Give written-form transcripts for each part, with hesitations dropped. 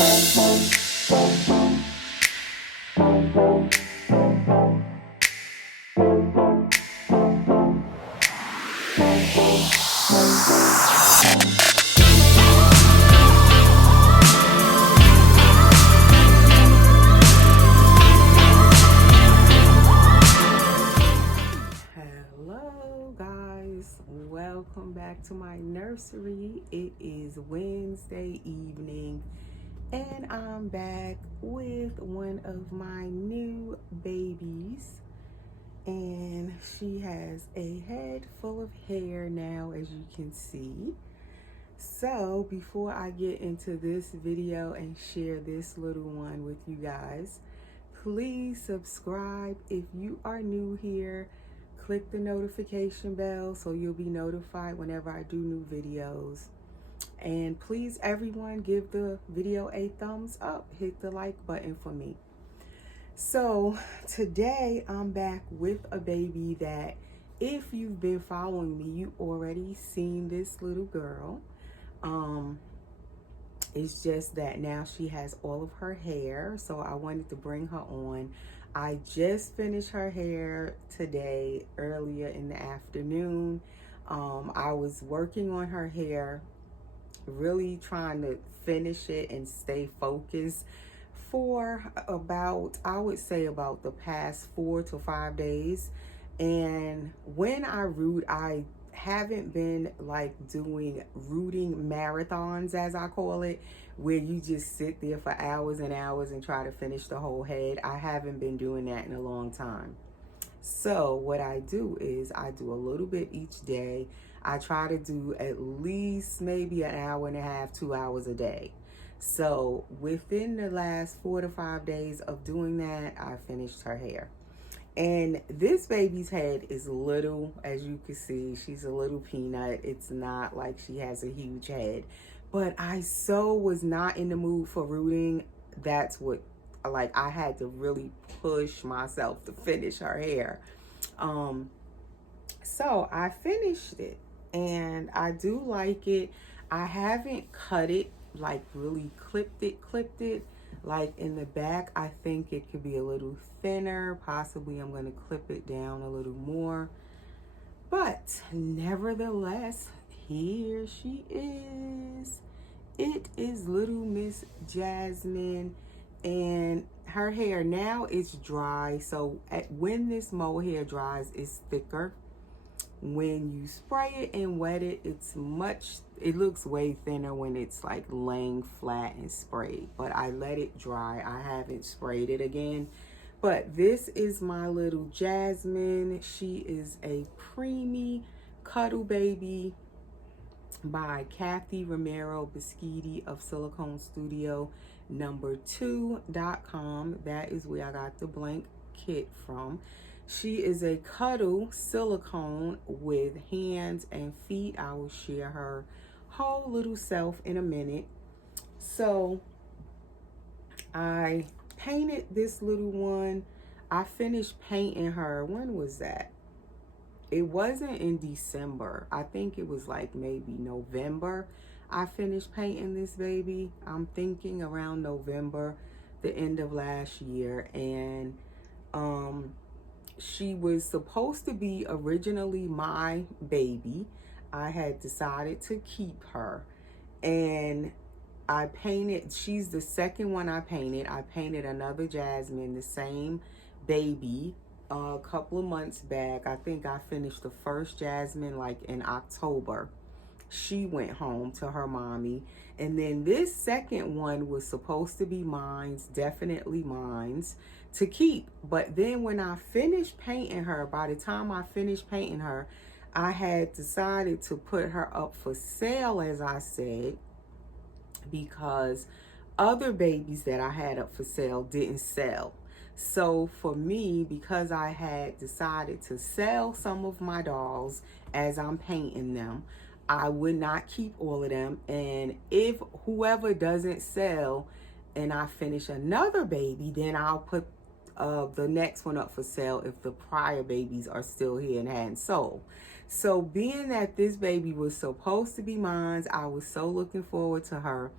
Hello guys, welcome back to my nursery. It is Wednesday evening and I'm back with one of my new babies, and she has a head full of hair now, as you can see. So before I get into this video and share this little one with you guys, please subscribe if you are new here. Click the notification bell so you'll be notified whenever I do new videos. And please, everyone, give the video a thumbs up. Hit the like button for me. So today I'm back with a baby that, if you've been following me, you already seen this little girl. It's just that now she has all of her hair, so I wanted to bring her on. I just finished her hair today, earlier in the afternoon. I was working on her hair, really trying to finish it and stay focused for about, I would say, about the past 4 to 5 days. And when I root, I haven't been like doing rooting marathons, as I call it, where you just sit there for hours and hours and try to finish the whole head. I haven't been doing that in a long time. So what I do is I do a little bit each day. I try to do at least maybe an hour and a half, 2 hours a day. So within the last 4 to 5 days of doing that, I finished her hair. And this baby's head is little, as you can see. She's a little peanut. It's not like she has a huge head. But I so was not in the mood for rooting. That's what, like, I had to really push myself to finish her hair. So I finished it, and I do like it. I haven't cut it, like really clipped it. Like in the back, I think it could be a little thinner. Possibly I'm going to clip it down a little more. But nevertheless, here she is. It is little Miss Jasmine, and her hair now is dry. So when this mohair dries, it's thicker. When you spray it and wet it, it looks way thinner when it's like laying flat and sprayed. But I let it dry. I haven't sprayed it again. But this is my little Jasmine. She is a preemie cuddle baby by Kathy Romero Biscotti of Silicone Studio number 2.com. That is where I got the blank kit from. She is a cuddle silicone with hands and feet. I will share her whole little self in a minute. So I painted this little one. I finished painting her. When was that? It wasn't in December. I think it was like maybe November. I finished painting this baby. I'm thinking around November, the end of last year. And she was supposed to be originally my baby. I had decided to keep her, and I painted, she's the second one I painted. I painted another Jasmine, the same baby, a couple of months back. I think I finished the first Jasmine like in October. She went home to her mommy. And then this second one was supposed to be mine's, definitely mine's, to keep. But then when I finished painting her, by the time I finished painting her, I had decided to put her up for sale, as I said, because other babies that I had up for sale didn't sell. So for me, because I had decided to sell some of my dolls as I'm painting them, I would not keep all of them. And if whoever doesn't sell and I finish another baby, then I'll put the next one up for sale if the prior babies are still here and hadn't sold. So being that this baby was supposed to be mine, I was so looking forward to her.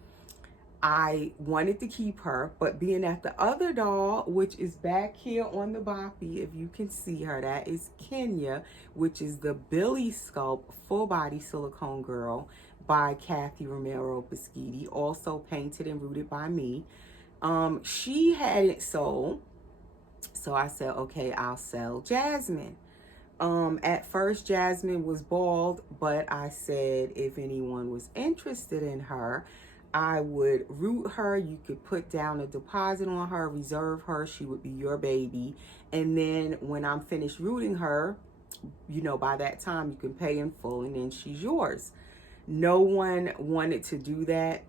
I wanted to keep her, but being that the other doll, which is back here on the boppy, if you can see her, that is Kenya, which is the Billy Sculpt full body silicone girl by Kathy Romero Peschitti, also painted and rooted by me. She hadn't sold, so I said, okay, I'll sell Jasmine. At first, Jasmine was bald, but I said if anyone was interested in her, I would root her. You could put down a deposit on her, reserve her. She would be your baby. And then when I'm finished rooting her, you know, by that time you can pay in full and then she's yours. No one wanted to do that.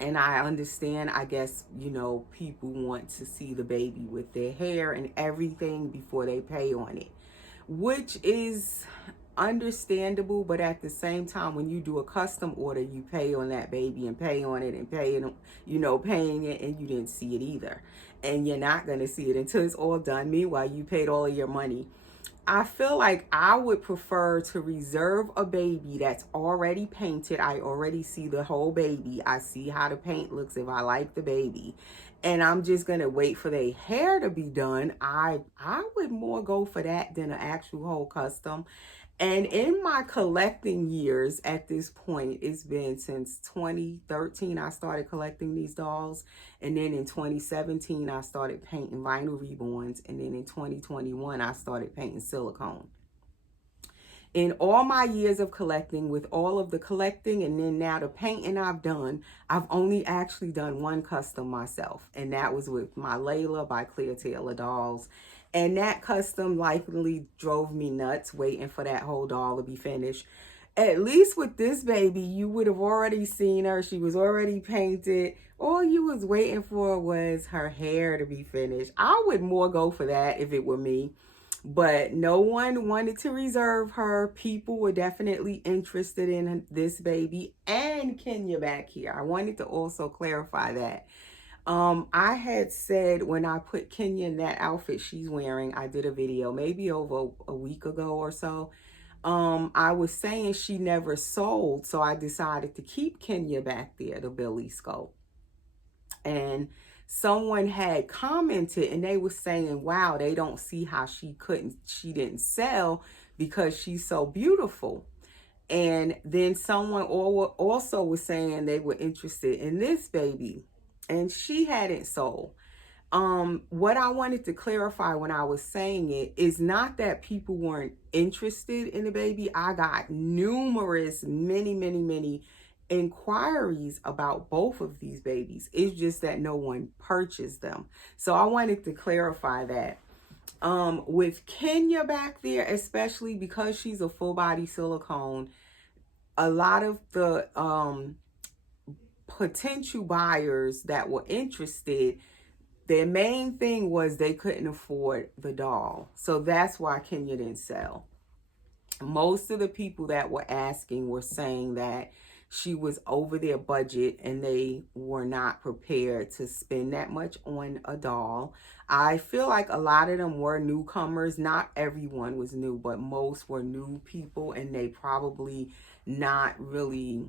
And I understand, I guess, you know, people want to see the baby with their hair and everything before they pay on it, which is understandable. But at the same time, when you do a custom order, you pay on that baby and pay on it and pay it, you know, paying it, and you didn't see it either. And you're not going to see it until it's all done. Meanwhile, you paid all of your money. I feel like I would prefer to reserve a baby that's already painted. I already see the whole baby. I see how the paint looks if I like the baby. And I'm just going to wait for their hair to be done. I would more go for that than an actual whole custom. And in my collecting years at this point, it's been since 2013 I started collecting these dolls. And then in 2017, I started painting vinyl reborns. And then in 2021, I started painting silicone. In all my years of collecting, with all of the collecting and then now the painting I've done, I've only actually done one custom myself. And that was with my Layla by Clear Taylor Dolls. And that custom likely drove me nuts waiting for that whole doll to be finished. At least with this baby, you would have already seen her. She was already painted. All you was waiting for was her hair to be finished. I would more go for that if it were me. But no one wanted to reserve her. People were definitely interested in this baby and Kenya back here. I wanted to also clarify that. I had said when I put Kenya in that outfit she's wearing, I did a video maybe over a week ago or so. I was saying she never sold, so I decided to keep Kenya back there, the Billy Sculpt. And someone had commented and they were saying, wow, they don't see how she didn't sell because she's so beautiful. And then someone also was saying they were interested in this baby and she hadn't sold. What I wanted to clarify when I was saying it is not that people weren't interested in the baby. I got numerous, many inquiries about both of these babies. It's just that no one purchased them. So I wanted to clarify that. With Kenya back there, especially because she's a full body silicone, a lot of the potential buyers that were interested, their main thing was they couldn't afford the doll. So that's why Kenya didn't sell. Most of the people that were asking were saying that she was over their budget and they were not prepared to spend that much on a doll. I feel like a lot of them were newcomers. Not everyone was new, but most were new people and they probably not really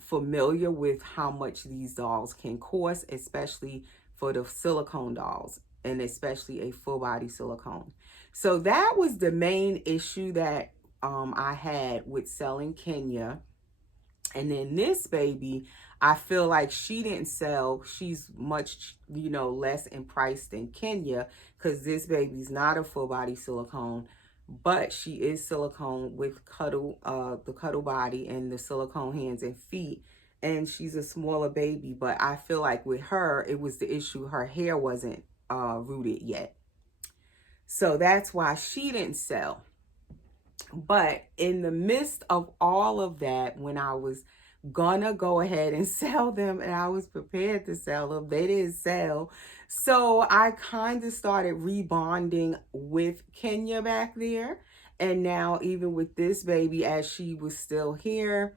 familiar with how much these dolls can cost, especially for the silicone dolls and especially a full body silicone. So that was the main issue that I had with selling Kenya. And then this baby, I feel like she didn't sell. She's much, you know, less in price than Kenya because this baby's not a full body silicone, but she is silicone with the cuddle body and the silicone hands and feet. And she's a smaller baby, but I feel like with her, it was the issue. Her hair wasn't rooted yet. So that's why she didn't sell. But in the midst of all of that, when I was gonna go ahead and sell them and I was prepared to sell them, they didn't sell. So I kind of started rebonding with Kenya back there. And now even with this baby, as she was still here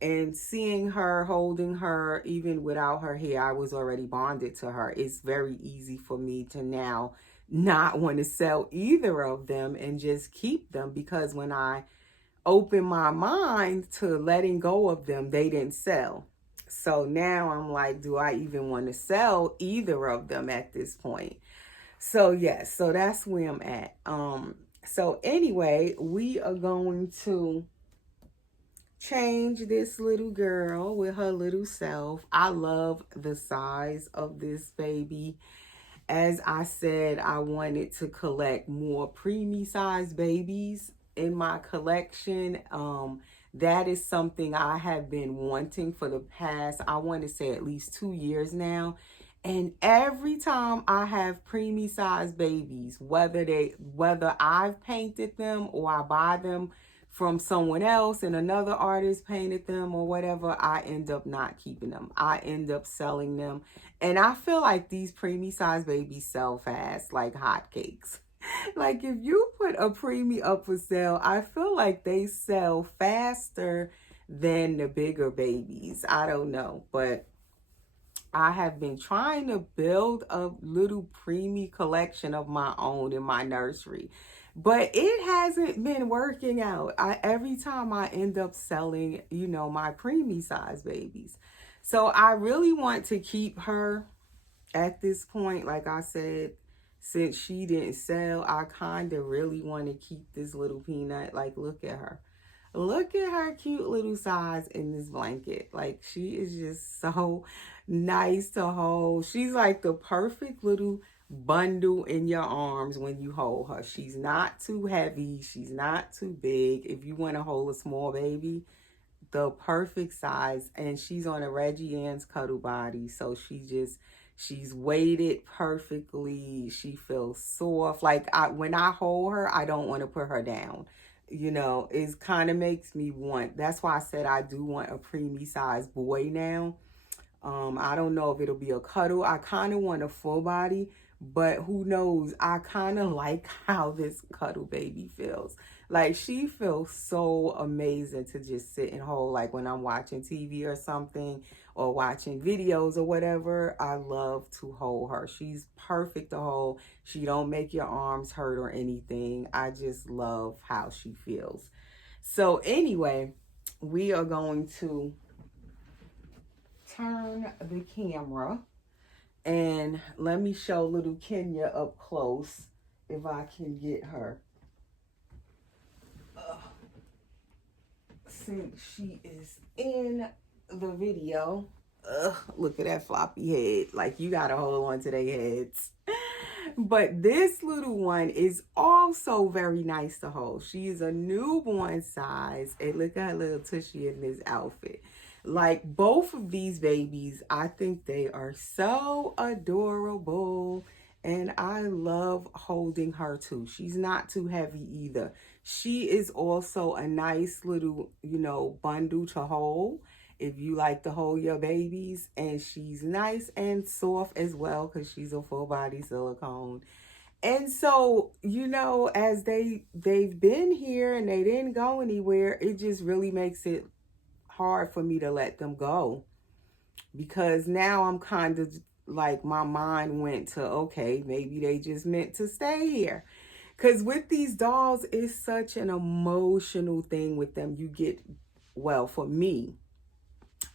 and seeing her, holding her, even without her hair, I was already bonded to her. It's very easy for me to now not want to sell either of them and just keep them, because when I open my mind to letting go of them, they didn't sell. So now I'm like, do I even want to sell either of them at this point? So yes, so that's where I'm at. So anyway, we are going to change this little girl with her little self. I love the size of this baby. As I said, I wanted to collect more preemie size babies in my collection. That is something I have been wanting for the past, I want to say at least 2 years now. And every time I have preemie size babies, whether I've painted them or I buy them from someone else and another artist painted them or whatever, I end up not keeping them. I end up selling them. And I feel like these preemie size babies sell fast like hotcakes. Like if you put a preemie up for sale, I feel like they sell faster than the bigger babies. I don't know, but I have been trying to build a little preemie collection of my own in my nursery, but it hasn't been working out. Every time I end up selling, my preemie size babies. So I really want to keep her at this point. Like I said, since she didn't sell, I kind of really want to keep this little peanut. Like, look at her. Look at her cute little size in this blanket. Like, she is just so nice to hold. She's like the perfect little bundle in your arms when you hold her. She's not too heavy. She's not too big. If you want to hold a small baby, the perfect size. And she's on a Reggie Ann's cuddle body. So she's weighted perfectly. She feels soft. Like when I hold her, I don't want to put her down. It kind of makes me want, that's why I said I do want a preemie size boy now. I don't know if it'll be a cuddle. I kind of want a full body, but who knows? I kind of like how this cuddle baby feels. Like, she feels so amazing to just sit and hold. Like when I'm watching TV or something or watching videos or whatever, I love to hold her. She's perfect to hold. She don't make your arms hurt or anything. I just love how she feels. So anyway, we are going to turn the camera and let me show little Kenya up close if I can get her. Since she is in the video. Look at that floppy head. Like, you gotta hold on to their heads. But this little one is also very nice to hold. She is a newborn size. And look at her little tushy in this outfit. Like, both of these babies, I think they are so adorable. And I love holding her too. She's not too heavy either. She is also a nice little, bundle to hold if you like to hold your babies. And she's nice and soft as well because she's a full body silicone. And so, as they've been here and they didn't go anywhere, it just really makes it hard for me to let them go. Because now I'm kind of like, my mind went to, okay, maybe they just meant to stay here. Because with these dolls, it's such an emotional thing with them. Well, for me,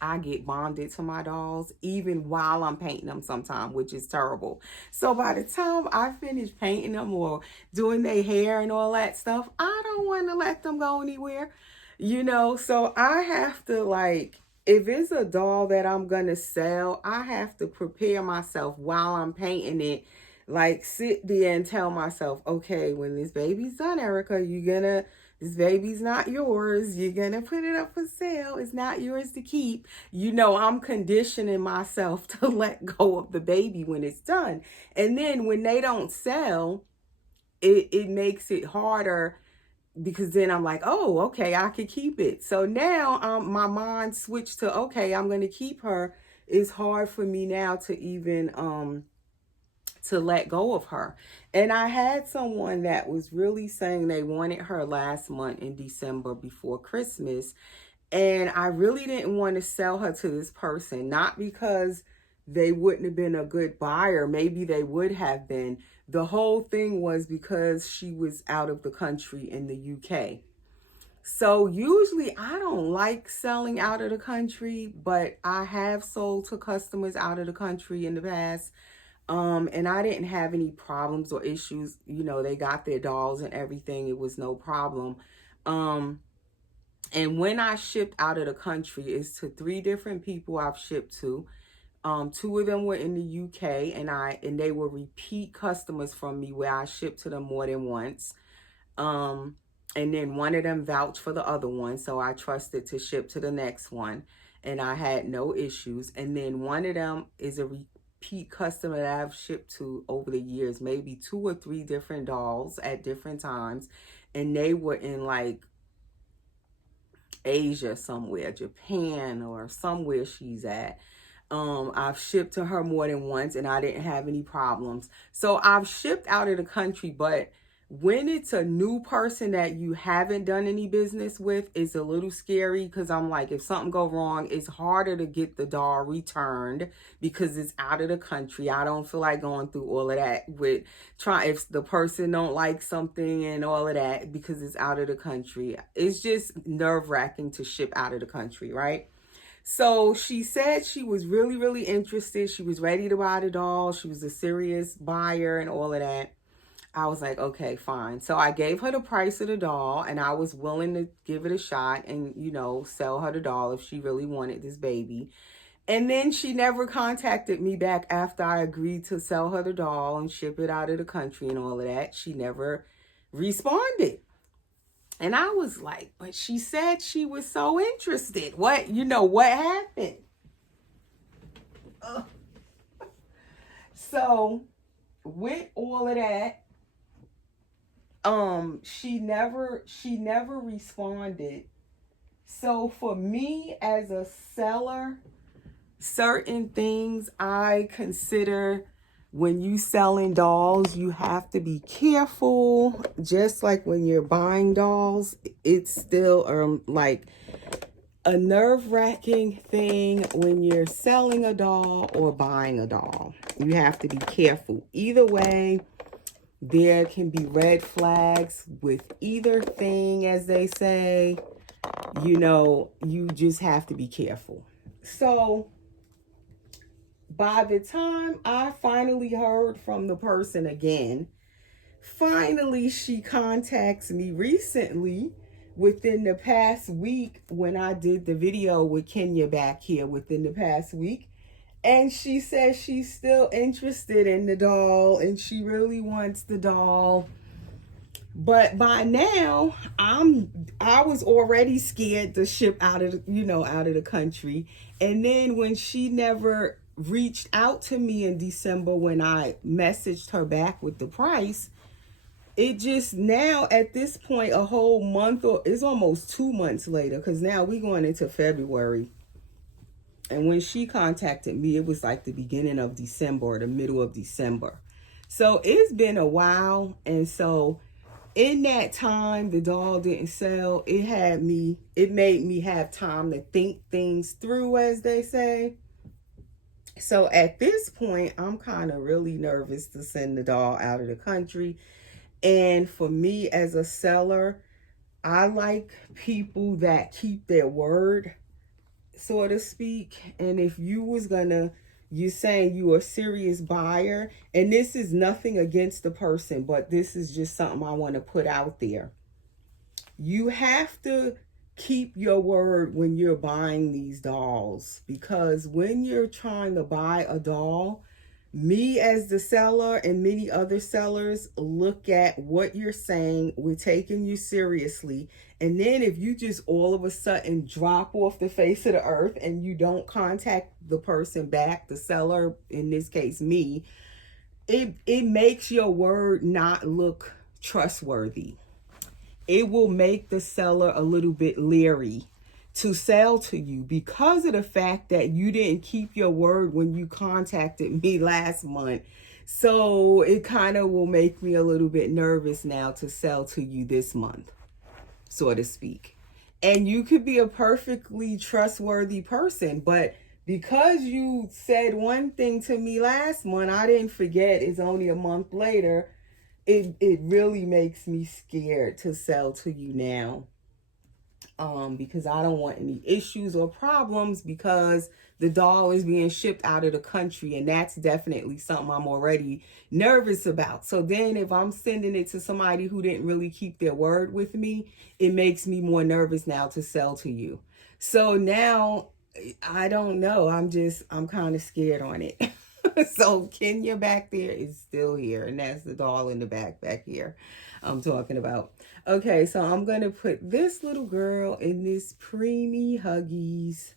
I get bonded to my dolls even while I'm painting them sometimes, which is terrible. So by the time I finish painting them or doing their hair and all that stuff, I don't want to let them go anywhere, So I have to, like, if it's a doll that I'm going to sell, I have to prepare myself while I'm painting it. Like, sit there and tell myself, okay, when this baby's done, Erica, this baby's not yours. You're going to put it up for sale. It's not yours to keep. I'm conditioning myself to let go of the baby when it's done. And then when they don't sell, it makes it harder, because then I'm like, oh, okay, I could keep it. So now my mind switched to, okay, I'm going to keep her. It's hard for me now to even to let go of her. And I had someone that was really saying they wanted her last month in December before Christmas. And I really didn't want to sell her to this person, not because they wouldn't have been a good buyer. Maybe they would have been. The whole thing was because she was out of the country in the UK. So usually I don't like selling out of the country, but I have sold to customers out of the country in the past. And I didn't have any problems or issues. You know, they got their dolls and everything. It was no problem. Um, and when I shipped out of the country, it's to three different people I've shipped to. Two of them were in the UK, and they were repeat customers from me where I shipped to them more than once. Um, and then one of them vouched for the other one, so I trusted to ship to the next one, and I had no issues. And then one of them is a repeat customer that I've shipped to over the years, maybe two or three different dolls at different times, and they were in like Asia somewhere, Japan or somewhere she's at. I've shipped to her more than once and I didn't have any problems. So I've shipped out of the country, but when it's a new person that you haven't done any business with, it's a little scary because I'm like, if something go wrong, it's harder to get the doll returned because it's out of the country. I don't feel like going through all of that with if the person don't like something and all of that because it's out of the country. It's just nerve-wracking to ship out of the country, right? So she said she was really, really interested. She was ready to buy the doll. She was a serious buyer and all of that. I was like, okay, fine. So I gave her the price of the doll and I was willing to give it a shot and, you know, sell her the doll if she really wanted this baby. And then she never contacted me back after I agreed to sell her the doll and ship it out of the country and all of that. She never responded. And I was like, but she said she was so interested. What happened? Ugh. So with all of that, she never responded. So for me as a seller, certain things I consider when you selling dolls, you have to be careful. Just like when you're buying dolls, it's still like a nerve-wracking thing when you're selling a doll or buying a doll. You have to be careful. Either way, there can be red flags with either thing, as they say. You know, you just have to be careful. So by the time I finally heard from the person again, finally she contacts me recently within the past week when I did the video with Kenya back here within the past week. And she says she's still interested in the doll and she really wants the doll. But by now, I was already scared to ship out of the country. And then when she never reached out to me in December when I messaged her back with the price, it just now at this point a whole month or it's almost 2 months later because now we're going into February. And when she contacted me, it was like the beginning of December or the middle of December. So it's been a while. And so in that time, the doll didn't sell. It made me have time to think things through, as they say. So at this point, I'm kind of really nervous to send the doll out of the country. And for me as a seller, I like people that keep their word, so to speak. And if you're saying you're a serious buyer, and this is nothing against the person, but this is just something I want to put out there. You have to keep your word when you're buying these dolls, because when you're trying to buy a doll, me as the seller and many other sellers look at what you're saying. We're taking you seriously. And then if you just all of a sudden drop off the face of the earth and you don't contact the person back, the seller, in this case me, it makes your word not look trustworthy. It will make the seller a little bit leery to sell to you because of the fact that you didn't keep your word when you contacted me last month. So it kind of will make me a little bit nervous now to sell to you this month, so to speak. And you could be a perfectly trustworthy person, but because you said one thing to me last month, I didn't forget, it's only a month later. It really makes me scared to sell to you now. because I don't want any issues or problems because the doll is being shipped out of the country, and that's definitely something I'm already nervous about. So then if I'm sending it to somebody who didn't really keep their word with me, it makes me more nervous now to sell to you. So now I don't know. I'm kind of scared on it. So Kenya back there is still here, and that's the doll in the back here I'm talking about. Okay, so I'm gonna put this little girl in this preemie Huggies.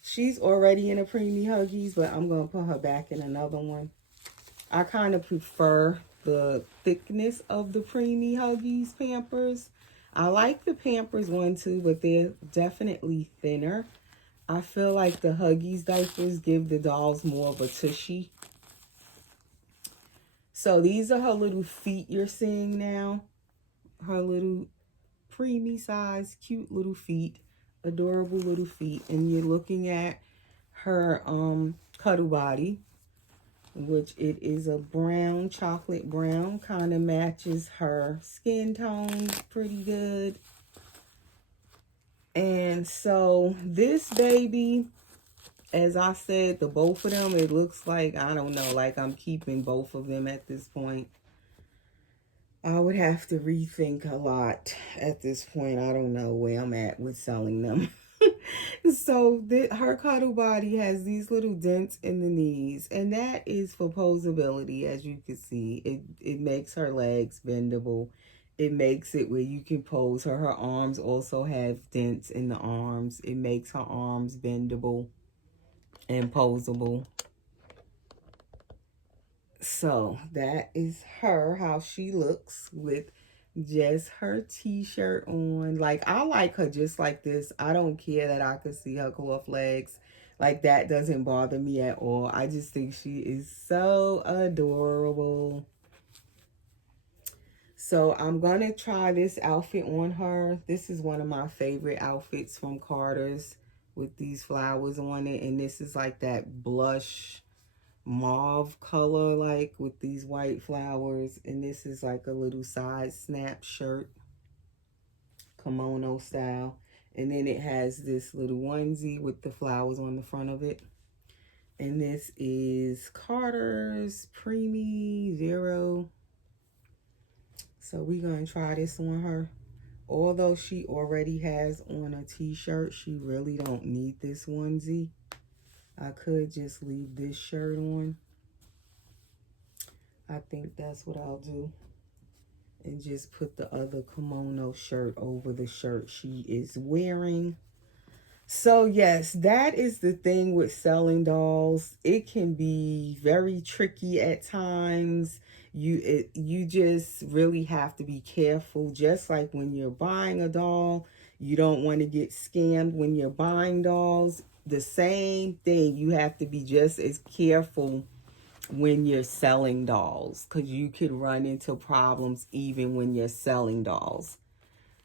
She's already in a preemie Huggies, but I'm gonna put her back in another one. I kind of prefer the thickness of the preemie Huggies Pampers. I like the Pampers one too, but they're definitely thinner. I feel like the Huggies diapers give the dolls more of a tushy. So these are her little feet you're seeing now. Her little preemie size, cute little feet, adorable little feet. And you're looking at her cuddle body, which it is a brown, chocolate brown, kind of matches her skin tone pretty good. And so this baby, as I said, the both of them, it looks like, I don't know, like I'm keeping both of them at this point. I would have to rethink a lot at this point. I don't know where I'm at with selling them. So her cuddle body has these little dents in the knees, and that is for posability. As you can see, it makes her legs bendable. It makes it where you can pose her. Her arms also have dents in the arms. It makes her arms bendable and posable. So that is her, how she looks with just her t-shirt on. Like, I like her just like this. I don't care that I could see her cloth legs. Like, that doesn't bother me at all. I just think she is so adorable. So I'm gonna try this outfit on her. This is one of my favorite outfits from Carter's with these flowers on it. And this is like that blush mauve color, like with these white flowers. And this is like a little side snap shirt, kimono style. And then it has this little onesie with the flowers on the front of it. And this is Carter's Preemie Zero. So we're gonna try this on her. Although she already has on a t-shirt, she really don't need this onesie. I could just leave this shirt on. I think that's what I'll do. And just put the other kimono shirt over the shirt she is wearing. So yes, that is the thing with selling dolls. It can be very tricky at times. You just really have to be careful. Just like when you're buying a doll, you don't want to get scammed when you're buying dolls. The same thing, you have to be just as careful when you're selling dolls, because you could run into problems even when you're selling dolls.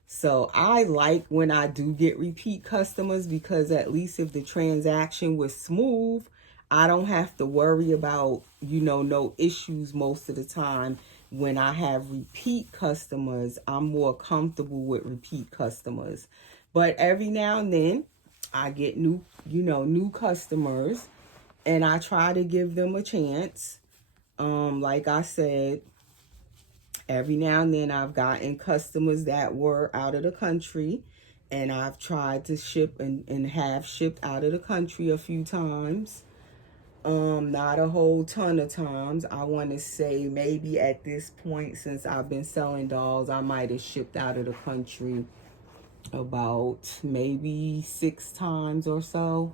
So I like when I do get repeat customers, because at least if the transaction was smooth, I don't have to worry about, no issues most of the time. When I have repeat customers, I'm more comfortable with repeat customers. But every now and then I get new customers, and I try to give them a chance. Like I said, every now and then I've gotten customers that were out of the country, and I've tried to ship and have shipped out of the country a few times. Not a whole ton of times. I want to say maybe at this point, since I've been selling dolls, I might have shipped out of the country about maybe 6 times or so.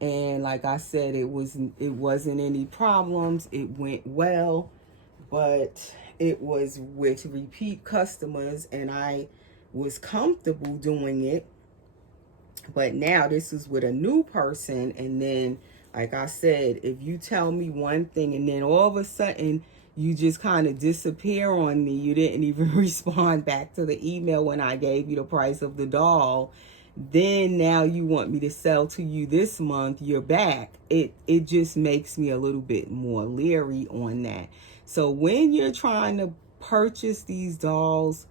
And like I said, it wasn't any problems. It went well, but it was with repeat customers, and I was comfortable doing it. But now this is with a new person, and then, like I said, if you tell me one thing and then all of a sudden you just kind of disappear on me, you didn't even respond back to the email when I gave you the price of the doll, then now you want me to sell to you this month, you're back. It just makes me a little bit more leery on that. So when you're trying to purchase these dolls,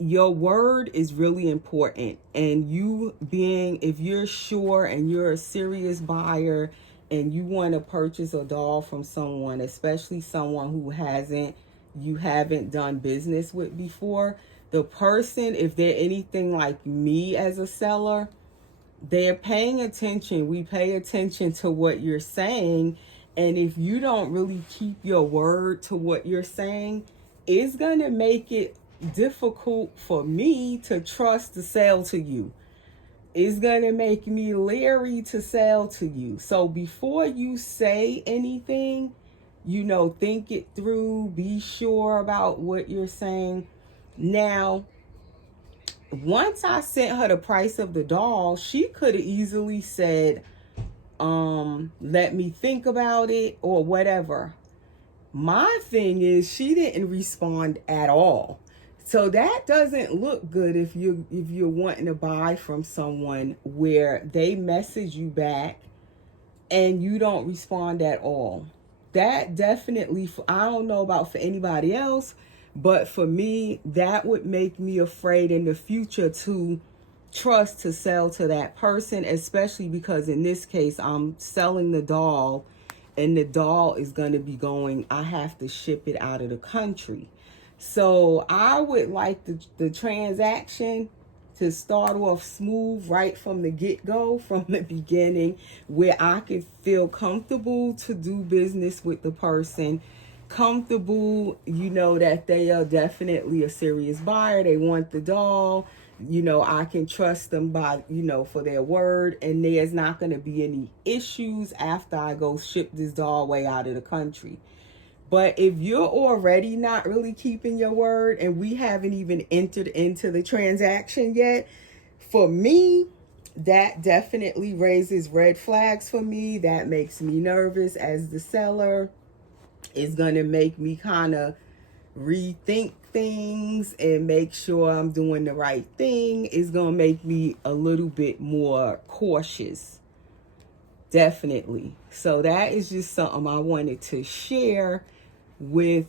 your word is really important, and you being, if you're sure and you're a serious buyer and you want to purchase a doll from someone, especially someone who you haven't done business with before, the person, if they're anything like me as a seller, they're paying attention. We pay attention to what you're saying. And if you don't really keep your word to what you're saying, it's going to make it difficult for me to trust the sale to you. It's going to make me leery to sell to you. So before you say anything, think it through, be sure about what you're saying. Now, once I sent her the price of the doll, she could have easily said, let me think about it or whatever. My thing is, she didn't respond at all. So that doesn't look good if you're wanting to buy from someone where they message you back and you don't respond at all. That definitely, I don't know about for anybody else, but for me, that would make me afraid in the future to trust to sell to that person, especially because in this case, I'm selling the doll and the doll is going to be going, I have to ship it out of the country. So I would like the transaction to start off smooth right from the get-go, from the beginning, where I could feel comfortable to do business with the person, comfortable, that they are definitely a serious buyer. They want the doll. I can trust them by, for their word, and there's not going to be any issues after I go ship this doll way out of the country. But if you're already not really keeping your word and we haven't even entered into the transaction yet, for me, that definitely raises red flags for me. That makes me nervous as the seller. It's going to make me kind of rethink things and make sure I'm doing the right thing. It's going to make me a little bit more cautious. Definitely. So that is just something I wanted to share with,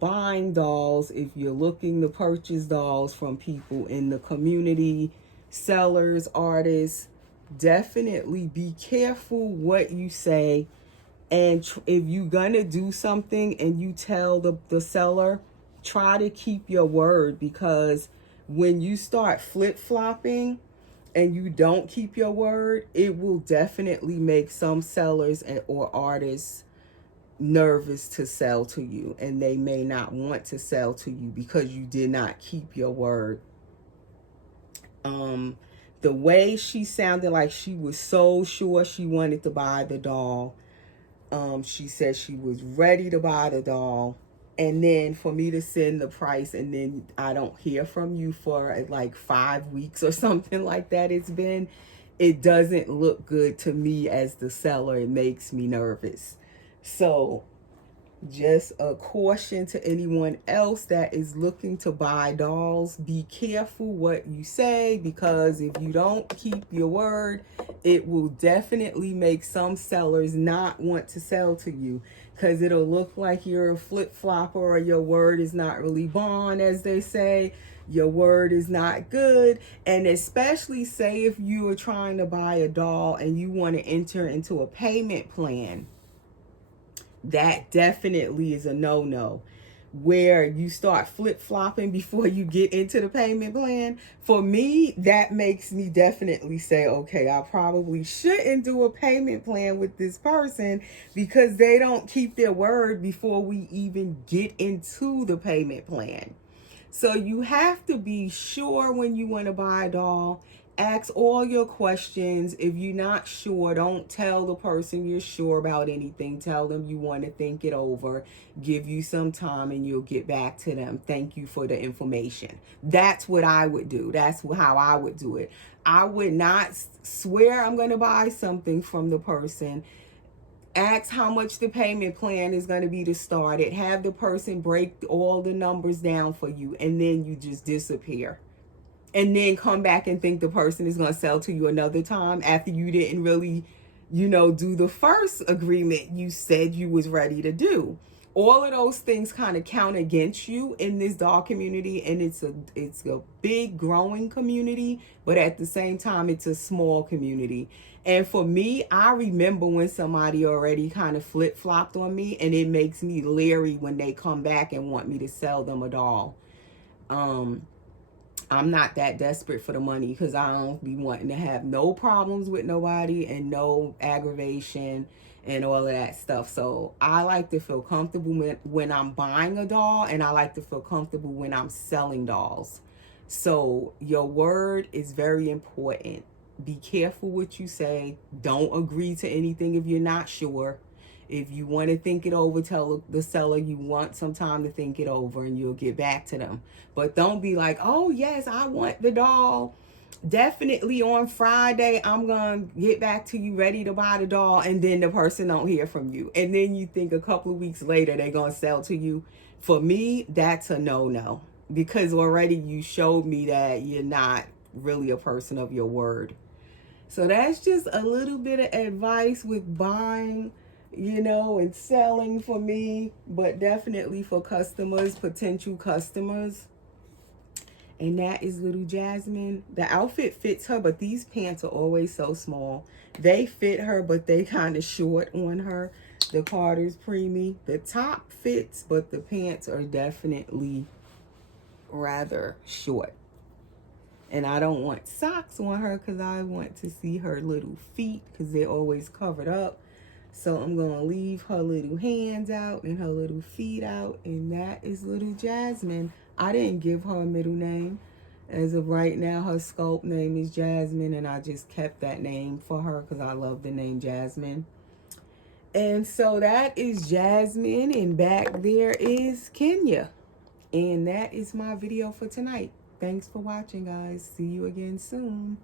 buying dolls. If you're looking to purchase dolls from people in the community, sellers, artists, definitely be careful what you say. And if you're gonna do something and you tell the seller, try to keep your word, because when you start flip-flopping and you don't keep your word, it will definitely make some sellers or artists nervous to sell to you, and they may not want to sell to you because you did not keep your word. The way she sounded like she was so sure she wanted to buy the doll. She said she was ready to buy the doll, and then for me to send the price and then I don't hear from you for like 5 weeks or something like that, it doesn't look good to me as the seller. It makes me nervous. So just a caution to anyone else that is looking to buy dolls, be careful what you say, because if you don't keep your word, it will definitely make some sellers not want to sell to you, because it'll look like you're a flip-flopper, or your word is not really bond, as they say. Your word is not good. And especially say if you are trying to buy a doll and you want to enter into a payment plan, that definitely is a no-no, where you start flip-flopping before you get into the payment plan. For me, that makes me definitely say, okay, I probably shouldn't do a payment plan with this person, because they don't keep their word before we even get into the payment plan. So you have to be sure when you want to buy a doll. Ask all your questions. If you're not sure, don't tell the person you're sure about anything. Tell them you want to think it over. Give you some time and you'll get back to them. Thank you for the information. That's what I would do. That's how I would do it. I would not swear I'm going to buy something from the person. Ask how much the payment plan is going to be to start it. Have the person break all the numbers down for you, and then you just disappear. And then come back and think the person is going to sell to you another time after you didn't really, do the first agreement you said you was ready to do. all of those things kind of count against you in this dog community, and it's a big growing community, but at the same time it's a small community. And for me, I remember when somebody already kind of flip-flopped on me, and it makes me leery when they come back and want me to sell them a doll. I'm not that desperate for the money, because I don't be wanting to have no problems with nobody and no aggravation and all of that stuff. So I like to feel comfortable when I'm buying a doll, and I like to feel comfortable when I'm selling dolls. So your word is very important. Be careful what you say. Don't agree to anything if you're not sure. If you want to think it over, tell the seller you want some time to think it over, and you'll get back to them. But don't be like, oh yes, I want the doll. Definitely on Friday, I'm going to get back to you ready to buy the doll. And then the person don't hear from you. And then you think a couple of weeks later, they're going to sell to you. For me, that's a no-no. Because already you showed me that you're not really a person of your word. So that's just a little bit of advice with buying, and selling for me, but definitely for customers, potential customers. And that is little Jasmine. The outfit fits her, but these pants are always so small. They fit her, but they kind of short on her. The Carter's preemie. The top fits, but the pants are definitely rather short. And I don't want socks on her because I want to see her little feet, because they're always covered up. So I'm going to leave her little hands out and her little feet out. And that is little Jasmine. I didn't give her a middle name. As of right now, her sculpt name is Jasmine, and I just kept that name for her because I love the name Jasmine. And so that is Jasmine, and back there is Kenya. And that is my video for tonight. Thanks for watching, guys. See you again soon.